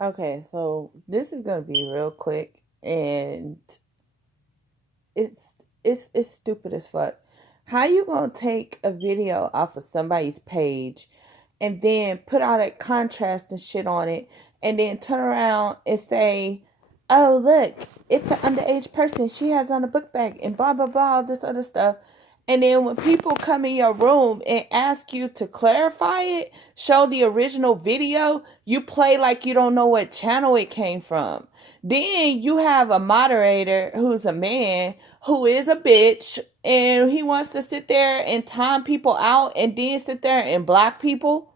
Okay, so this is gonna be real quick, and it's it's stupid as fuck. How you gonna take a video off of somebody's page and then put all that contrast and shit on it, and then turn around and say, "Oh look, it's an underage person. She has on a book bag and blah blah blah, all this other stuff." And then when people come in your room and ask you to clarify it, show the original video, you play like you don't know what channel it came from. Then you have a moderator who's a man who is a bitch, and he wants to sit there and time people out and then sit there and block people.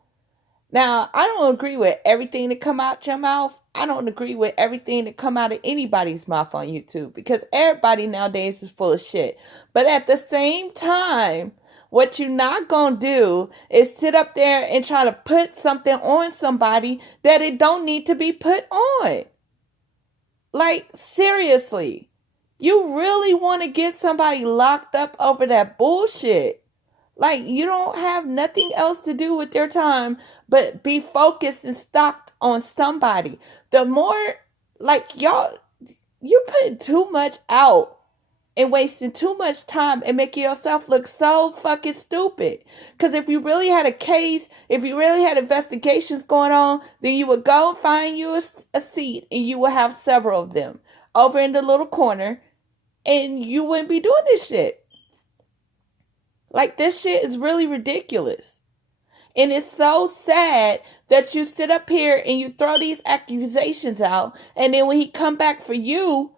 Now, I don't agree with everything that come out your mouth. I don't agree with everything that come out of anybody's mouth on YouTube, because everybody nowadays is full of shit. But at the same time, what you're not gonna do is sit up there and try to put something on somebody that it don't need to be put on. Like, seriously. You really want to get somebody locked up over that bullshit. Like, you don't have nothing else to do with your time but be focused and stocked on somebody. The more, like, y'all, you're putting too much out and wasting too much time and making yourself look so fucking stupid. Because if you really had a case, if you really had investigations going on, then you would go and find you a seat, and you would have several of them over in the little corner, and you wouldn't be doing this shit. Like, this shit is really ridiculous. And it's so sad that you sit up here and you throw these accusations out, and then when he come back for you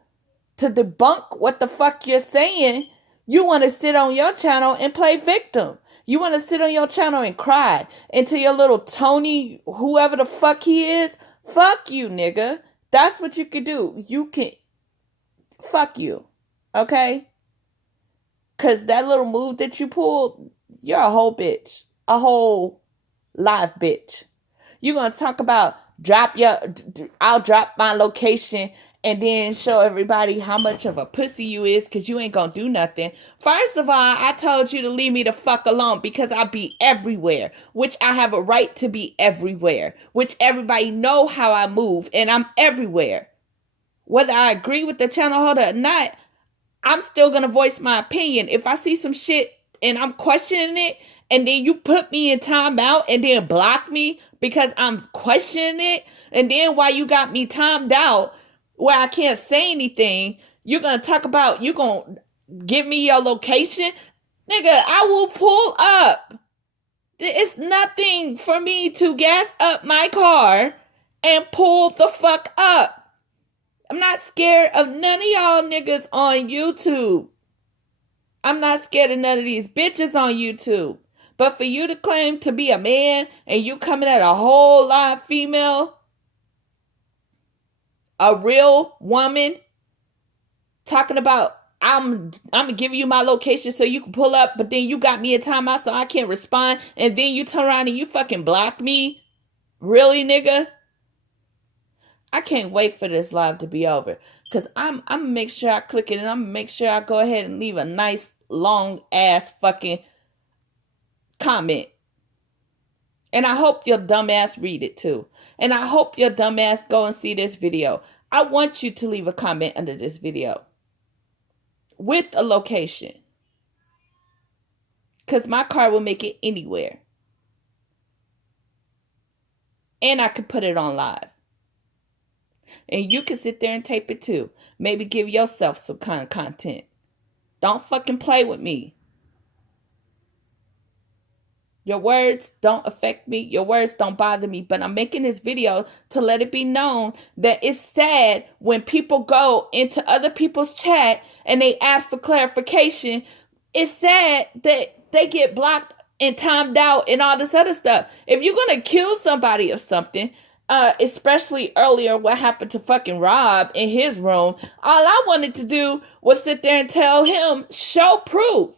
to debunk what the fuck you're saying, you want to sit on your channel and play victim. You want to sit on your channel and cry until your little Tony, whoever the fuck he is, fuck you, nigga. That's what you can do. You can, fuck you. Okay? Because that little move that you pulled, you're a whole bitch. A whole live bitch. You're going to talk about I'll drop my location and then show everybody how much of a pussy you is, because you ain't going to do nothing. First of all, I told you to leave me the fuck alone, because I be everywhere, which I have a right to be everywhere, which everybody know how I move, and I'm everywhere. Whether I agree with the channel holder or not, I'm still going to voice my opinion. If I see some shit and I'm questioning it, and then you put me in timeout and then block me because I'm questioning it, and then while you got me timed out where I can't say anything, you're going to talk about, you going to give me your location? Nigga, I will pull up. It's nothing for me to gas up my car and pull the fuck up. I'm not scared of none of y'all niggas on YouTube. I'm not scared of none of these bitches on YouTube. But for you to claim to be a man and you coming at a whole live female, a real woman, talking about, I'm gonna give you my location so you can pull up, but then you got me a timeout so I can't respond, and then you turn around and you fucking block me? Really, nigga? I can't wait for this live to be over, because I'm gonna make sure I click it, and I'm gonna make sure I go ahead and leave a nice long ass fucking comment. And I hope your dumbass read it too. And I hope your dumbass go and see this video. I want you to leave a comment under this video with a location, because my car will make it anywhere. And I could put it on live. And you can sit there and tape it too. Maybe give yourself some kind of content. Don't fucking play with me. Your words don't affect me. Your words don't bother me. But I'm making this video to let it be known that it's sad when people go into other people's chat and they ask for clarification. It's sad that they get blocked and timed out and all this other stuff. If you're going to accuse somebody of something, especially earlier what happened to fucking Rob in his room, all I wanted to do was sit there and tell him, show proof.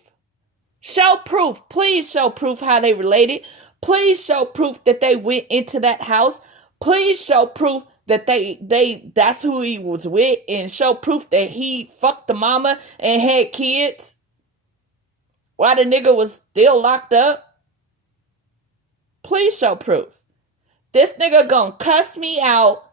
Show proof. Please show proof how they related. Please show proof that they went into that house. Please show proof that that's who he was with, and show proof that he fucked the mama and had kids while the nigga was still locked up. Please show proof. This nigga gonna cuss me out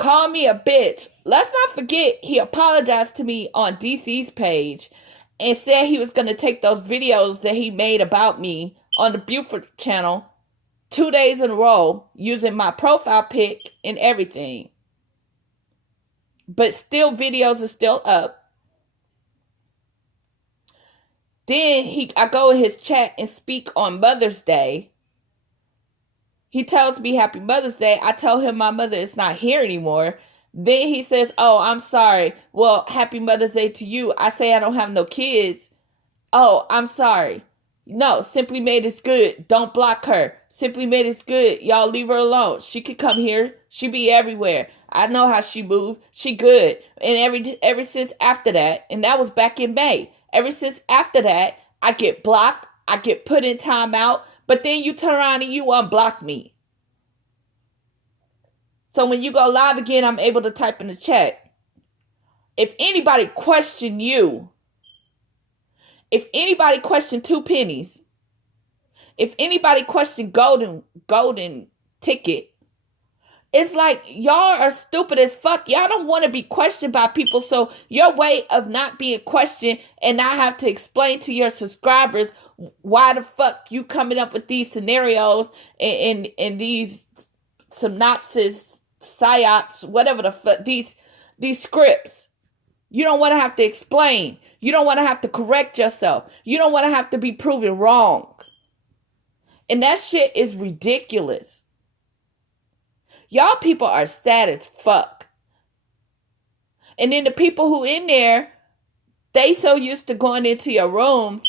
call me a bitch. Let's not forget he apologized to me on DC's page and said he was going to take those videos that he made about me on the Buford channel 2 days in a row using my profile pic and everything. But still, videos are still up. Then I go in his chat and speak on Mother's Day. He tells me Happy Mother's Day. I tell him my mother is not here anymore. Then he says, oh, I'm sorry. Well, Happy Mother's Day to you. I say I don't have no kids. Oh, I'm sorry. No, Simply Made is good. Don't block her. Simply Made is good. Y'all leave her alone. She could come here. She be everywhere. I know how she moved. She good. And ever since after that, and that was back in May. Ever since after that, I get blocked. I get put in timeout. But then you turn around and you unblock me. So when you go live again, I'm able to type in the chat. If anybody question you, if anybody question Two Pennies, if anybody question golden ticket, it's like y'all are stupid as fuck. Y'all don't want to be questioned by people. So your way of not being questioned and not have to explain to your subscribers why the fuck you coming up with these scenarios and these synopsis, psyops, whatever the fuck, these scripts. You don't want to have to explain. You don't want to have to correct yourself. You don't want to have to be proven wrong. And that shit is ridiculous. Y'all people are sad as fuck. And then the people who in there, they so used to going into your rooms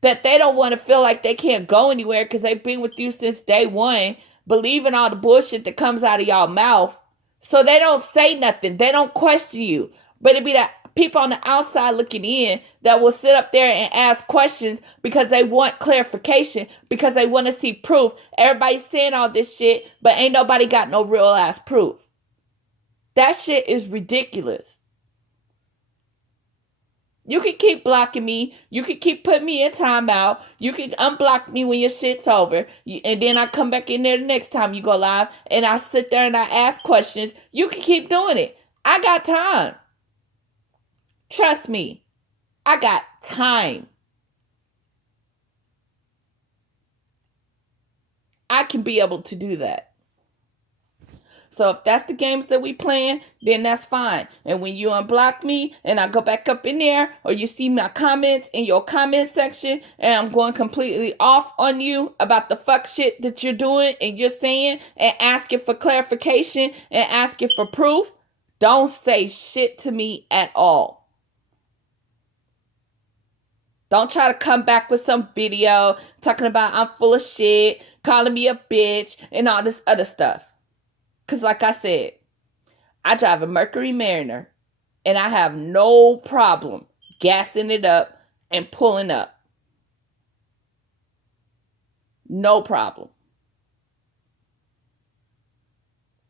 that they don't want to feel like they can't go anywhere because they've been with you since day one, believing all the bullshit that comes out of y'all mouth. So they don't say nothing. They don't question you. But it be that people on the outside looking in that will sit up there and ask questions because they want clarification, because they want to see proof. Everybody's saying all this shit, but ain't nobody got no real ass proof. That shit is ridiculous. You can keep blocking me. You can keep putting me in timeout. You can unblock me when your shit's over. And then I come back in there the next time you go live and I sit there and I ask questions. You can keep doing it. I got time. Trust me, I got time. I can be able to do that. So if that's the games that we playing, then that's fine. And when you unblock me and I go back up in there, or you see my comments in your comment section and I'm going completely off on you about the fuck shit that you're doing and you're saying and asking for clarification and asking for proof, don't say shit to me at all. Don't try to come back with some video talking about I'm full of shit, calling me a bitch, and all this other stuff. Because like I said, I drive a Mercury Mariner, and I have no problem gassing it up and pulling up. No problem.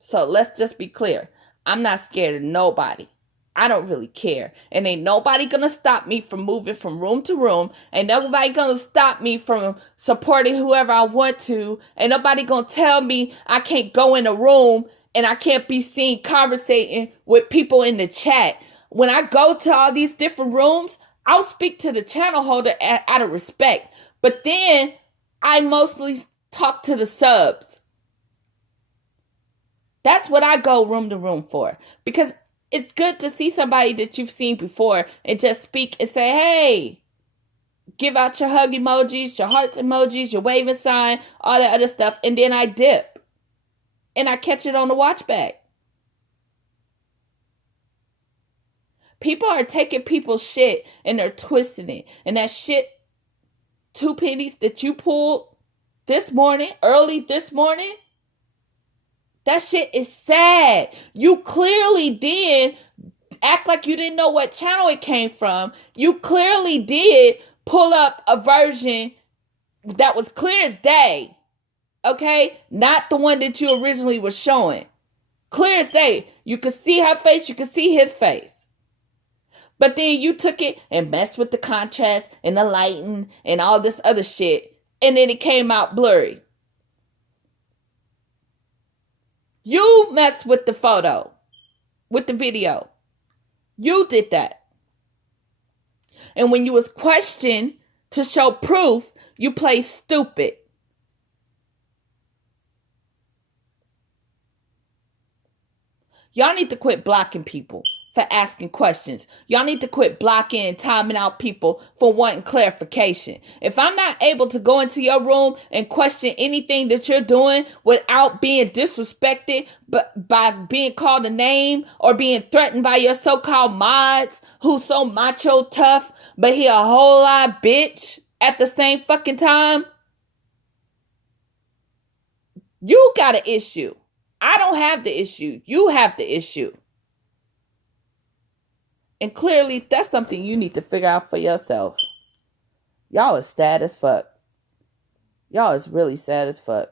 So let's just be clear. I'm not scared of nobody. I don't really care. And ain't nobody gonna stop me from moving from room to room. Ain't nobody gonna stop me from supporting whoever I want to. Ain't nobody gonna tell me I can't go in a room and I can't be seen conversating with people in the chat. When I go to all these different rooms, I'll speak to the channel holder out of respect. But then I mostly talk to the subs. That's what I go room to room for. Because it's good to see somebody that you've seen before and just speak and say, hey, give out your hug emojis, your hearts emojis, your waving sign, all that other stuff. And then I dip and I catch it on the watch back. People are taking people's shit and they're twisting it. And that shit, Two Pennies that you pulled this morning, early this morning, that shit is sad. You clearly did act like you didn't know what channel it came from. You clearly did pull up a version that was clear as day. Okay? Not the one that you originally were showing. Clear as day. You could see her face. You could see his face. But then you took it and messed with the contrast and the lighting and all this other shit. And then it came out blurry. You messed with the photo. with the video. You did that. And when you was questioned to show proof, you played stupid. Y'all need to quit blocking people for asking questions. Y'all need to quit blocking and timing out people for wanting clarification. If I'm not able to go into your room and question anything that you're doing without being disrespected, but by being called a name or being threatened by your so-called mods who's so macho tough, but he a whole lot bitch at the same fucking time, you got an issue. I don't have the issue. You have the issue. And clearly, that's something you need to figure out for yourself. Y'all is sad as fuck. Y'all is really sad as fuck.